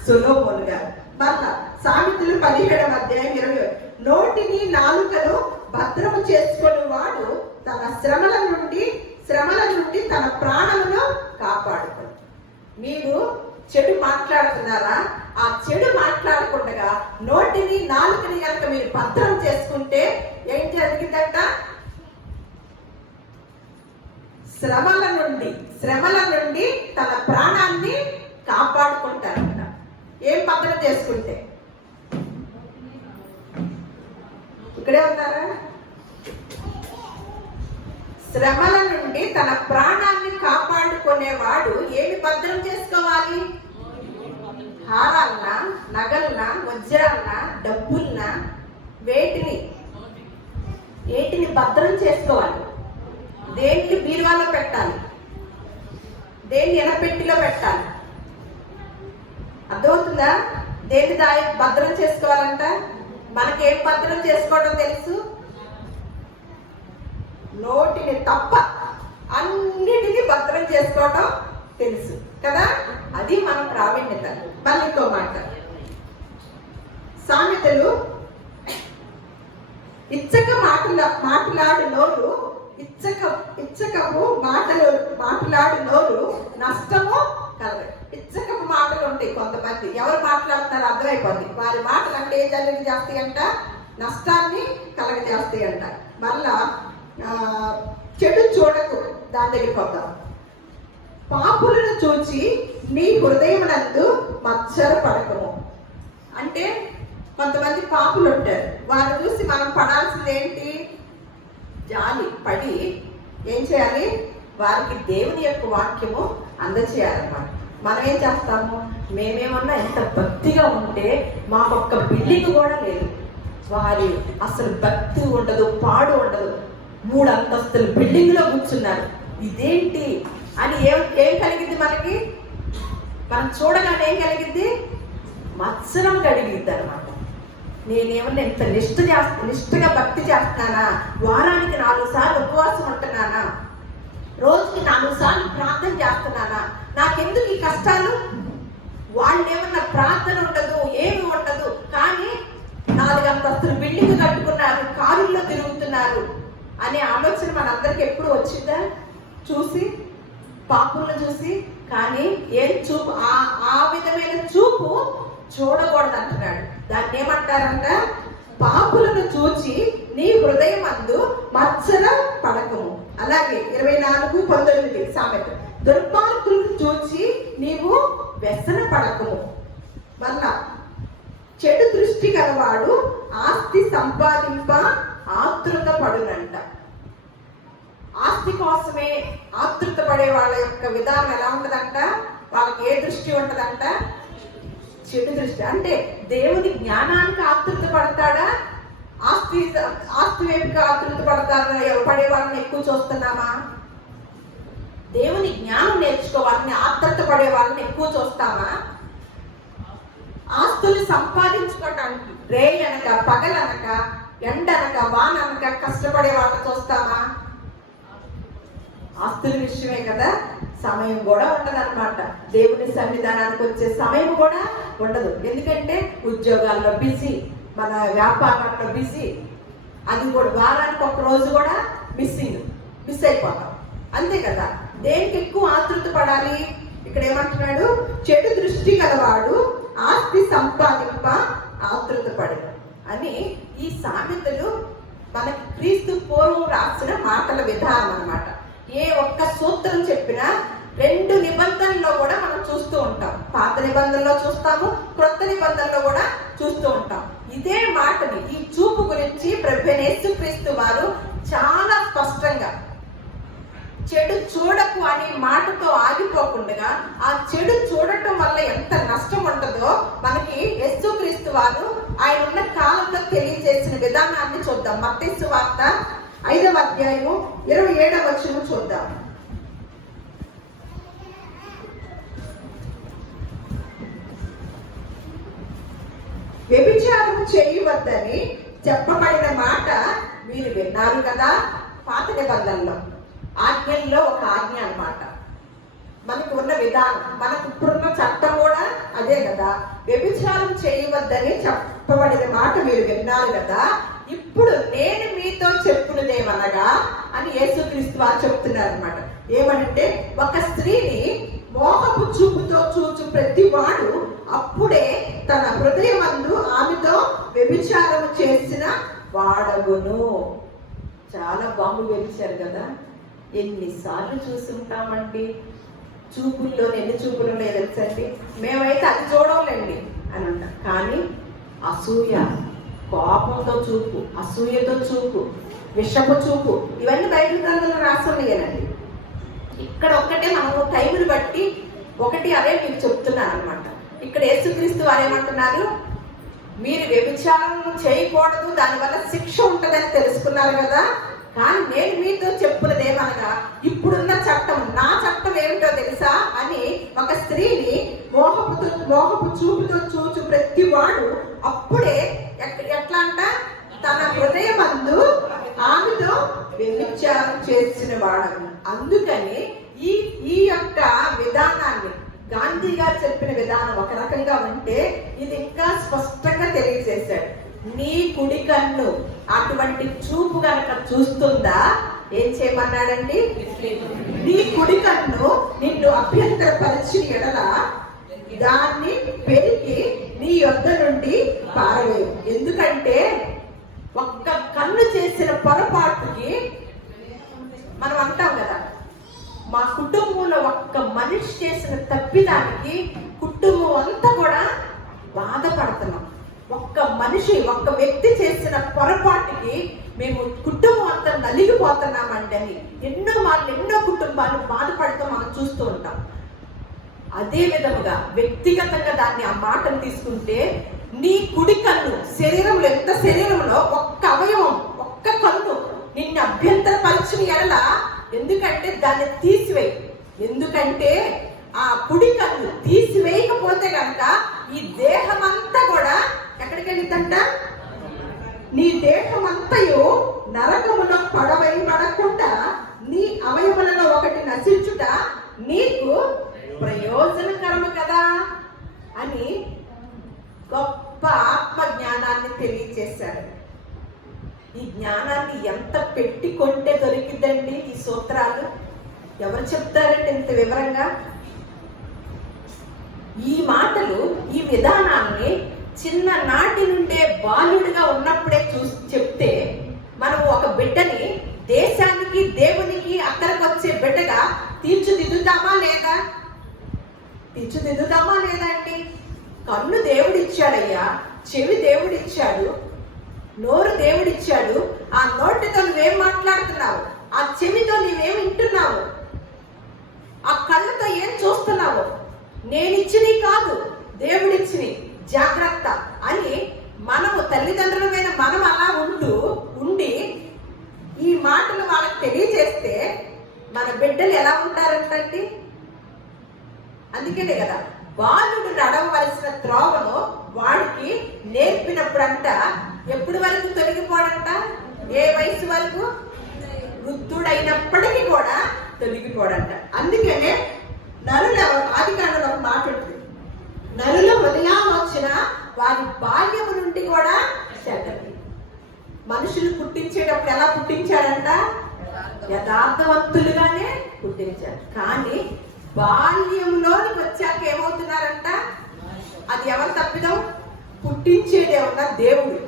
సొలొమోను గారు. మళ్ళా సామెతలు 17వ అధ్యాయం 20, నోటిని నాలుకను భద్రము చేసుకుని వాడు తన శ్రమల నుండి తన ప్రాణమును కాపాడుకోడు. మీరు చెడు మాట్లాడుతున్నారా? ఆ చెడు మాట్లాడకుండా నోటిని నాలుకని కనుక మీరు భద్రం చేసుకుంటే ఏం జరిగిందంట? శ్రమల నుండి తన ప్రాణాన్ని కాపాడుకుంటారంట. ఏం భద్రం చేసుకుంటే? ఇక్కడే ఉన్నారా? శ్రమల నుండి తన ప్రాణాన్ని కాపాడుకునేవాడు ఏమి భద్రం చేసుకోవాలి? హారాలనా, నగలనా, వజ్రాలనా, డబ్బులనా, వేటిని భద్రం చేసుకోవాలి? దేన్ని బీరువాలో పెట్టాలి? దేన్ని ఎనపెట్టిలో పెట్టాలి? అర్థమవుతుందా? దేన్ని భద్రం చేసుకోవాలంట? మనకేం భద్రం చేసుకోవడం తెలుసు? నోటిని తప్ప అన్నిటినీ భద్రం చేసుకోవడం తెలుసు కదా. అది మన ప్రావీణ్యత. మళ్ళీ ఇంకో మాట, సామెతలు మాట్లాడు నోరు ఇచ్చకపు మాట్లాడు నోరు నష్టము కలదు. ఇచ్చకపు మాటలు ఉంటాయి కొంతమంది. ఎవరు మాట్లాడుతున్నారో అర్థమైపోద్ది. వారి మాటలు అంటే ఏ జరిగి చేస్తాయి అంట? నష్టాన్ని కలగజేస్తాయి అంట. మళ్ళా చెడు చూడకు, దాని దగ్గరికి వద్దాం. పాపులను చూచి నీ హృదయమునందు మత్సర పడకము. అంటే కొంతమంది పాపులు ఉంటారు, వారిని చూసి మనం పడాల్సింది ఏంటి? జాలి పడి ఏం చేయాలి? వారికి దేవుని యొక్క వాక్యము అందచేయాలన్నమాట. మనం ఏం చేస్తాము? మేమేమన్నా ఎంత భక్తిగా ఉంటే మాకొక్క బిల్డింగ్ కూడా లేదు, వారి అసలు భక్తి ఉండదు, పాడు ఉండదు, 3 అంతస్తుల బిల్డింగ్ లో కూర్చున్నారు, ఇదేంటి అని ఏం కలిగింది మనకి? మనం చూడగానే ఏం కలిగింది? మత్సరం కలిగింది అనమాట. నేనేమన్నా ఎంత నిష్ఠగా భక్తి చేస్తున్నానా? వారానికి 4 సార్లు ఉపవాసం ఉంటున్నానా? రోజుకి 4 సార్లు ప్రార్థన చేస్తున్నానా? నాకెందుకు ఈ కష్టాలు? వాళ్ళు ఏమన్నా ప్రార్థన ఉండదు, ఏమి ఉండదు, కానీ 4 అంతస్తులు బిల్డింగ్ కట్టుకున్నారు, కారుల్లో తిరుగుతున్నారు అనే ఆలోచన మనందరికి ఎప్పుడు వచ్చిందా? చూసి పాపులను చూసి. కానీ ఏం చూపు? ఆ విధమైన చూపు చూడకూడదు అంటున్నాడు. దాన్ని ఏమంటారంట? పాపులను చూచి నీ హృదయం అందు మత్సర పడకము. అలాగే 24:19 సామెత, దుర్మార్గులను చూచి నీవు వ్యసన పడకము. మళ్ళా చెడు దృష్టి గలవాడు ఆస్తి సంపాదింప ఆతృత పడునంట. ఆస్తి కోసమే ఆతృత పడే వాళ్ళ యొక్క విధానం ఎలా ఉంటదంట? వాళ్ళకి ఏ దృష్టి ఉంటదంట? చెడు దృష్టి. అంటే దేవుని జ్ఞానానికి ఆతృత పడతాడా? ఆస్తి వైపుకి ఆతృత పడే వాళ్ళని ఎక్కువ చూస్తున్నామా? దేవుని జ్ఞానం నేర్చుకోవాలని ఆతృత పడే వాళ్ళని ఎక్కువ చూస్తామా? ఆస్తులు సంపాదించుకోవటానికి రేయనక పగలనక ఎండనక వాననక కష్టపడే వాళ్ళని చూస్తామా? ఆస్తుల విషయమే కదా. సమయం కూడా ఉండదన్నమాట. దేవుని సన్నిధానానికి వచ్చే సమయం కూడా ఉండదు. ఎందుకంటే ఉద్యోగాల్లో బిజీ, మన వ్యాపారంలో బిజీ, అది కూడా వారానికి 1 రోజు కూడా మిస్ అయిపోతాం. అంతే కదా. దేనికి ఎక్కువ ఆతృత పడాలి? ఇక్కడ ఏమంటున్నాడు? చెడు దృష్టి గలవాడు ఆస్తి సంపాదింప ఆతృత పడు అని. ఈ సామెతలు మనకి క్రీస్తు పూర్వం రాసిన మాటల విధానం అన్నమాట. ఏ ఒక్క సూత్రం చెప్పినా 2 నిబంధనల్లో కూడా మనం చూస్తూ ఉంటాం. పాత నిబంధనలో చూస్తాము, క్రొత్త నిబంధనలో కూడా చూస్తూ ఉంటాం. ఇదే మాటని, ఈ చూపు గురించి ప్రభువైన యేసుక్రీస్తు వారు చాలా స్పష్టంగా చెడు చూడకు అనే మాటతో ఆగిపోకుండా ఆ చెడు చూడటం వల్ల ఎంత నష్టం ఉంటుందో మనకి యేసుక్రీస్తు వారు ఆయన ఉన్న కాలంలో తెలియజేసిన విధానాన్ని చూద్దాం. మత్తయి సువార్త 5వ అధ్యాయము 27వ వచనం చూద్దాం. వ్యభిచారం చేయవద్దని చెప్పబడిన మాట మీరు విన్నారు కదా. పాత నిబంధనలో ఆజ్ఞల్లో ఒక ఆజ్ఞ అన్నమాట. మనకు ఉన్న విధానం, మనకు ఇప్పుడున్న చట్టం కూడా అదే కదా. వ్యభిచారం చేయవద్దని చెప్పబడిన మాట మీరు విన్నారు కదా, ఇప్పుడు నేను మీతో చెప్పున్నదేమనగా అని యేసుక్రీస్తు వారు చెప్తున్నారు అనమాట. ఏమనంటే, ఒక స్త్రీని మోహపు చూపుతో చూచు ప్రతి వాడు అప్పుడే తన హృదయమందు ఆమెతో వ్యభిచారం చేసిన వాడగును. చాలా బాంబు వెలిచారు కదా. ఎన్నిసార్లు చూస్తుంటామండి, చూపుల్లో ఎన్ని చూపులు ఉన్నాయో తెలుసండి. మేమైతే అది చూడలేండి అని అంటాం. కానీ అసూయ, కోపంతో చూపు, అసూయతో చూపు, విషపు చూపు, ఇవన్నీ బైబిల్ గ్రంథంలో రాస్తున్నాయండి. ఇక్కడ ఒక్కటే మనము టైంని బట్టి ఒకటి అదే మీకు చెప్తున్నాను అనమాట. ఇక్కడ యేసుక్రీస్తు వారు ఏమంటున్నారు, మీరు వ్యభిచారం చేయకూడదు, దానివల్ల శిక్ష ఉంటుందని తెలుసుకున్నారు కదా. కానీ నేను మీతో చెప్పున్నది ఏమనగా, ఇప్పుడున్న చట్టం, నా చట్టం ఏమిటో తెలుసా అని, ఒక స్త్రీని మోహపు చూపుతో చూచు ప్రతి వాడు అప్పుడే ఎట్లా అంట, తన హృదయమందు ఆమెతో వ్యభిచారం చేసిన వాడు. అందుకని ఈ యొక్క విధానాన్ని గాంధీ గారు చెప్పిన విధానం ఒక రకంగా ఉంటే, ఇది ఇంకా స్పష్టంగా తెలియజేశాడు. నీ కుడి కన్ను అటువంటి చూపు కనుక చూస్తుందా, ఏం చేయమన్నాడండి, నీ కుడి కన్ను నిన్ను అభ్యంతరపరిచిన ఎడల దాన్ని పెరిగి నీ యొద్ద నుండి పారవేయు. ఎందుకంటే ఒక్క కన్ను చేసిన పొరపాటుకి మనం అంటాం కదా, మా కుటుంబంలో ఒక్క మనిషి చేసిన తప్పిదానికి కుటుంబం అంతా కూడా బాధపడుతున్నాం. ఒక్క మనిషి, ఒక్క వ్యక్తి చేసిన పొరపాటుకి మేము కుటుంబం అంతా నలిగిపోతున్నామండి అని ఎన్నో కుటుంబాలు బాధపడుతూ మనం చూస్తూ ఉంటాం. అదే విధముగా వ్యక్తిగతంగా దాన్ని ఆ మాటను తీసుకుంటే, నీ కుడి కన్ను శరీరంలో ఒక్క అవయవం, ఒక్క కన్ను నిన్ను అభ్యంతరపరిచిన ఎడల, ఎందుకంటే దాన్ని తీసివేయి. ఎందుకంటే ఆ కుడి కన్ను తీసివేయకపోతే కనుక ఈ దేహం అంతా కూడా ఎక్కడికి వెళ్ళిద్దంట, నీ దేహం అంతయు నరకములో పడకుండా నీ అవయములలో ఒకటి నశించుట నీకు ప్రయోజనకరము కదా అని గొప్ప ఆత్మ జ్ఞానాన్ని తెలియజేశారు. ఈ జ్ఞానాన్ని ఎంత పెట్టి కొంటే దొరికిద్దండి ఈ సూత్రాలు? ఎవరు చెప్తారండి ఇంత వివరంగా? ఈ మాటలు, ఈ విధానాన్ని చిన్ననాటి నుండే బాలుడిగా ఉన్నప్పుడే చెప్తే, మనం ఒక బిడ్డని దేశానికి దేవునికి అక్కడికి వచ్చే బిడ్డగా తీర్చిదిద్దుతామా లేదా? తీర్చిదిద్దుతామా లేదండి? కన్ను దేవుడిచ్చాడయ్యా, చెవి దేవుడిచ్చాడు, నోరు దేవుడిచ్చాడు. ఆ నోటితో నువ్వేం మాట్లాడుతున్నావు, ఆ చెవితో నువ్వేం వింటున్నావు, ఆ కళ్ళతో ఏం చూస్తున్నావు, నేనిచ్చినవి కాదు దేవుడిచ్చినవి, జాగ్రత్త అని మనము తల్లిదండ్రులమైన మనం అలా ఉండి ఈ మాటలు వాళ్ళకి తెలియజేస్తే మన బిడ్డలు ఎలా ఉంటారంటండి? అందుకనే కదా బాలుడు నడవవలసిన త్రోవను వాడికి నేర్పినప్పుడంట ఎప్పటి వరకు తొలగిపోడంట? ఏ వయసు వరకు? వృద్ధుడైనప్పటికీ కూడా తొలగిపోడంట. అందుకనే నరుల ఆదికాండంలో ఒక మాట ఉంటుంది, నరుల హృదయాలోచన వారి బాల్యము నుండి కూడా చెడ్డది. మనుషులు పుట్టించేటప్పుడు ఎలా పుట్టించాడంట? యథార్థవంతులుగానే పుట్టించాడు. కానీ బాల్యంలోనికి వచ్చాక ఏమవుతున్నారంట? అది ఎవరు తప్పిదం? పుట్టించేదేమన్నా దేవుడు.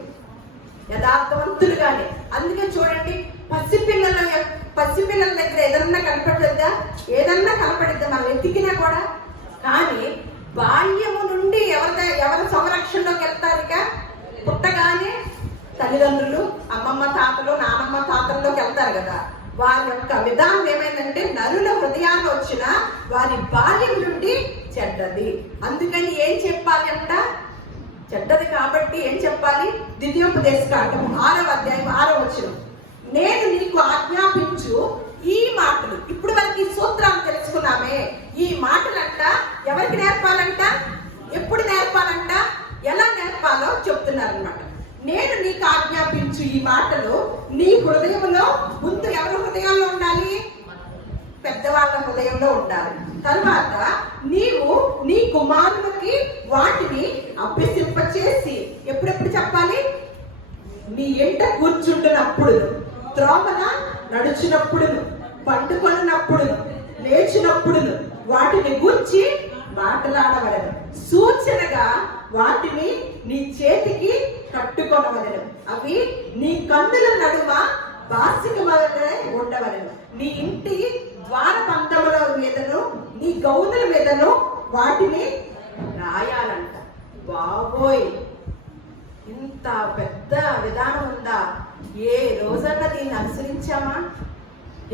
యథార్థవంతులుగానే. అందుకే చూడండి, పసిపిల్లల దగ్గర ఏదన్నా కనపడిద్దా మనం వెతికినా కూడా. కానీ బాల్యము నుండి ఎవరి సంరక్షణలోకి వెళ్తారు? ఇక పుట్టగానే తల్లిదండ్రులు, అమ్మమ్మ తాతలు, నానమ్మ తాతల్లోకి వెళ్తారు కదా. వారి యొక్క విధానం ఏమైందంటే, నరుల హృదయాలు వచ్చిన వారి బాల్యం నుండి చెడ్డది. అందుకని ఏం చెప్పాలి అంట? చెడ్డది కాబట్టి ఏం చెప్పాలి? ద్వితీయోపదేశకాండము 6వ అధ్యాయం 6వ వచనం, నేను నీకు ఆజ్ఞాపించు ఈ మాటలు. ఇప్పుడు మనకి ఈ సూత్రాలు తెలుసుకున్నామే. ఈ మాటలంట ఎవరికి నేర్పాలంట? ఎప్పుడు నేర్పాలంట? ఎలా నేర్పాలో చెప్తున్నారనమాట. నేను నీకు ఆజ్ఞాపించు ఈ మాటలు నీ హృదయంలో, ముందు ఎవరి హృదయాల్లో ఉండాలి? పెద్దవాళ్ళ హృదయంలో ఉండాలి. తర్వాత నీవు నీ కుమారునికి వాటిని అభ్యసింపచేసి ఎప్పుడెప్పుడు చెప్పాలి? నీ ఎంట కూర్చుంటున్నప్పుడు, త్రోమన నడుచునప్పుడు, పండుకొనినప్పుడు, లేచినప్పుడు వాటిని గూర్చి మాట్లాడవలెను. సూచనగా వాటిని నీ చేతికి కట్టుకొనవలెను. అవి నీ కన్నుల నడుమ బాసిక వలె ఉండవలెను. నీ ఇంటి ద్వారబంధముల మీదను నీ గౌనుల మీదను వాటిని రాయాలంట. బాబోయ్, ఇంత పెద్ద విధానం ఉందా? ఏ రోజన్నా దీన్ని అనుసరించామా?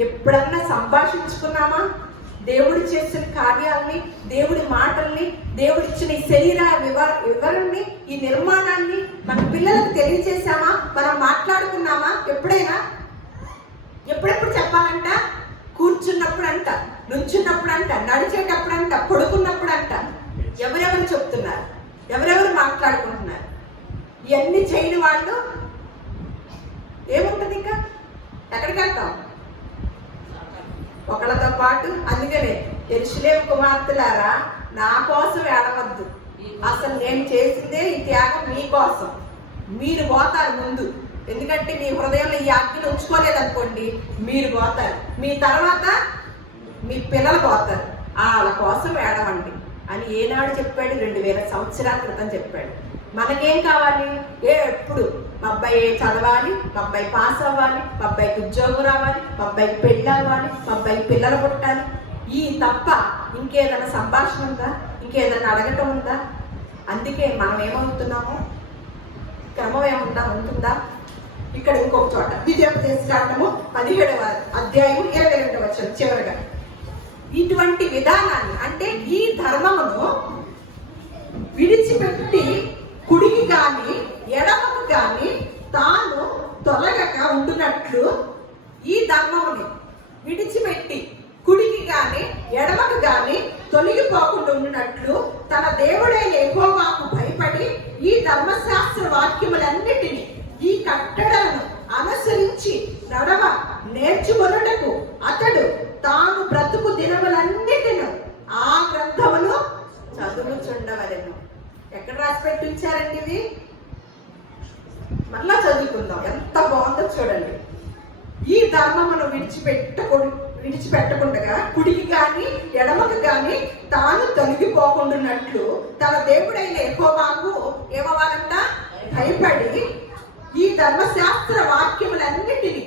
ఎప్పుడన్నా సంభాషించుకున్నామా? దేవుడు చేసిన కార్యాలని, దేవుడి మాటల్ని, దేవుడిచ్చిన ఈ శరీర వివరణని, ఈ నిర్మాణాన్ని మన పిల్లలకు తెలియజేశామా? మనం మాట్లాడుకున్నామా? ఎప్పుడైనా? ఎప్పుడెప్పుడు చెప్పాలంట? కూర్చున్నప్పుడు అంట, నుంచున్నప్పుడు అంట, నడిచేటప్పుడు అంట, పడుకున్నప్పుడు అంట. ఎవరెవరు చెప్తున్నారు? ఎవరెవరు మాట్లాడుకుంటున్నారు? ఇవన్నీ చేయని వాళ్ళు ఏముంటది? ఇంకా ఎక్కడికి వెళ్తాం? ఒకళ్ళతో పాటు. అందుకనే యెరూషలేము కుమార్తెలారా, నా కోసం ఏడవద్దు. అసలు నేను చేసిందే ఈ త్యాగం మీకోసం. మీరు పోతారు ముందు. ఎందుకంటే మీ హృదయంలో ఈ ఆజ్ఞను ఉంచుకోలేదనుకోండి, మీరు పోతారు. మీ తర్వాత మీ పిల్లలు పోతారు. వాళ్ళ కోసం ఏడవండి అని ఏనాడు చెప్పాడు? 2000 సంవత్సరాల క్రితం చెప్పాడు. మనకేం కావాలి? ఎప్పుడు మా అబ్బాయి చదవాలి, మా అబ్బాయి పాస్ అవ్వాలి, మా అబ్బాయికి ఉద్యోగం రావాలి, మా అబ్బాయికి పెళ్ళి అవ్వాలి, మా అబ్బాయికి పిల్లలు పుట్టాలి. ఈ తప్ప ఇంకేదైనా సంభాషణ ఉందా? ఇంకేదైనా అడగటం ఉందా? అందుకే మనం ఏమవుతున్నాము? క్రమం ఏముందా? ఉంటుందా? ఇక్కడ ఇంకొక చోట ద్వితీయోపదేశకాండము 17వ అధ్యాయము 22వ వచనం చివరగా ఇటువంటి విధానాన్ని, అంటే ఈ ధర్మమును విడిచిపెట్టి కుడికి గాని ఎడమకు గాని తాను తొలగక ఉంటున్నట్లు, ఈ ధర్మముని విడిచిపెట్టి కుడికి గాని ఎడమకు గాని తొలగిపోకుండా ఉండినట్లు తన దేవుడైన యెహోవాకు భయపడి ఈ ధర్మశాస్త్ర వాక్యములన్నిటినీ, ఈ కట్టడలను అనుసరించి నడవ నేర్చుకొనుటకు అతడు తాను బ్రతుకు దినములన్నిటిను ఆ గ్రంథమును చదువుచుండవలెను. ఎక్కడ రాసి పెట్టి ఉంచారండి ఇవి? మళ్ళా చదువుకుందాం. ఎంత బాగుందో చూడండి. ఈ ధర్మమును విడిచిపెట్టకుండా కుడికి గాని ఎడమకు గాని తాను తొలగిపోకుండాన్నట్లు తన దేవుడైన యెహోవాకు ఏమవ్వాలంట? భయపడి ఈ ధర్మశాస్త్ర వాక్యములన్నిటినీ,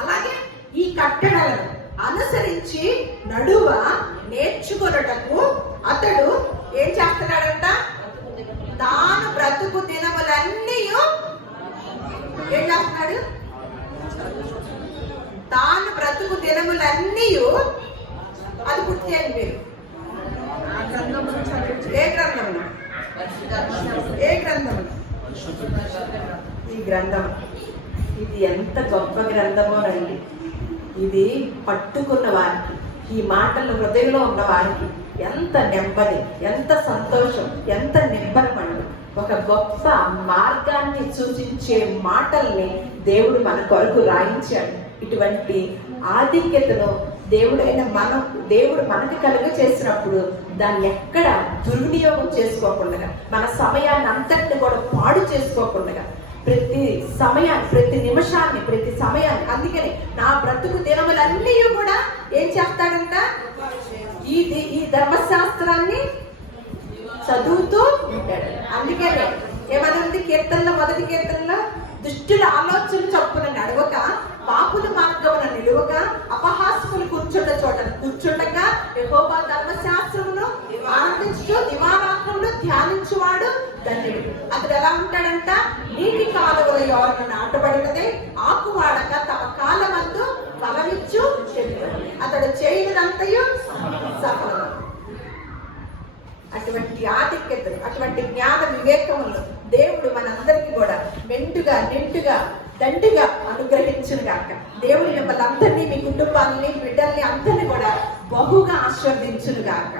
అలాగే ఈ కట్టడలను అనుసరించి నడువ నేర్చుకొనుటకు అతడు ఏం చేస్తున్నాడంట? తాను బ్రతుకు దినములన్నీ ఏం చేస్తున్నాడు? తాను బ్రతుకు దినములన్నీ అది పూర్తి అయింది. మీరు ఏ గ్రంథము? ఏ గ్రంథము? ఈ గ్రంథం. ఇది ఎంత గొప్ప గ్రంథమో రండి. ఇది పట్టుకున్న వారికి, ఈ మాటలు హృదయంలో ఉన్న వారికి ఎంత నెమ్మది, ఎంత సంతోషం, ఎంత నిబ్బరమండి. ఒక గొప్ప మార్గాన్ని సూచించే మాటల్ని దేవుడు మన కొరకు రాయించాడు. ఇటువంటి ఆధిక్యతను దేవుడు మనకి కలుగ చేసినప్పుడు దాన్ని ఎక్కడ దుర్వినియోగం చేసుకోకుండా, మన సమయాన్ని అంతటిని కూడా పాడు చేసుకోకుండా, ప్రతి సమయాన్ని, ప్రతి నిమిషాన్ని, ప్రతి సమయాన్ని, అందుకని నా బ్రతుకు దినములన్నీ కూడా ఏం చేస్తాడంట? ఈ ధర్మశాస్త్రాన్ని చదువుతూ ఉంటాడు. అందుకనే ఏమనుంది కీర్తనలో, మొదటి కీర్తనలో, దుష్టుల ఆలోచన చొప్పున నడవక, పాపుల మార్గమున నిలువక, అపహాస్యములు కూర్చుండగా యెహోవా ధర్మశాస్త్రమును ఆనందించు దివారాత్రములు ధ్యానించువాడు ధన్యుడు. అతడు ఎలా ఉంటాడంట? నీటి కాలువల యోరను నాటబడినదే ఆకు వాడక తమ కాలమందు ఫలమిచ్చు చెట్టు. అతడు చేయనిదంతయు సఫలం. అటువంటి ఆధిక్యతలు, అటువంటి జ్ఞాన వివేకములు దేవుడు మనందరికీ కూడా మెండుగా, నిండుగా, దండిగా అనుగ్రహించును గాక. దేవుడు మిమ్మల్ని అందరినీ, మీ కుటుంబాలని, బిడ్డల్ని అందరినీ కూడా బహుగా ఆశీర్వదించును గాక.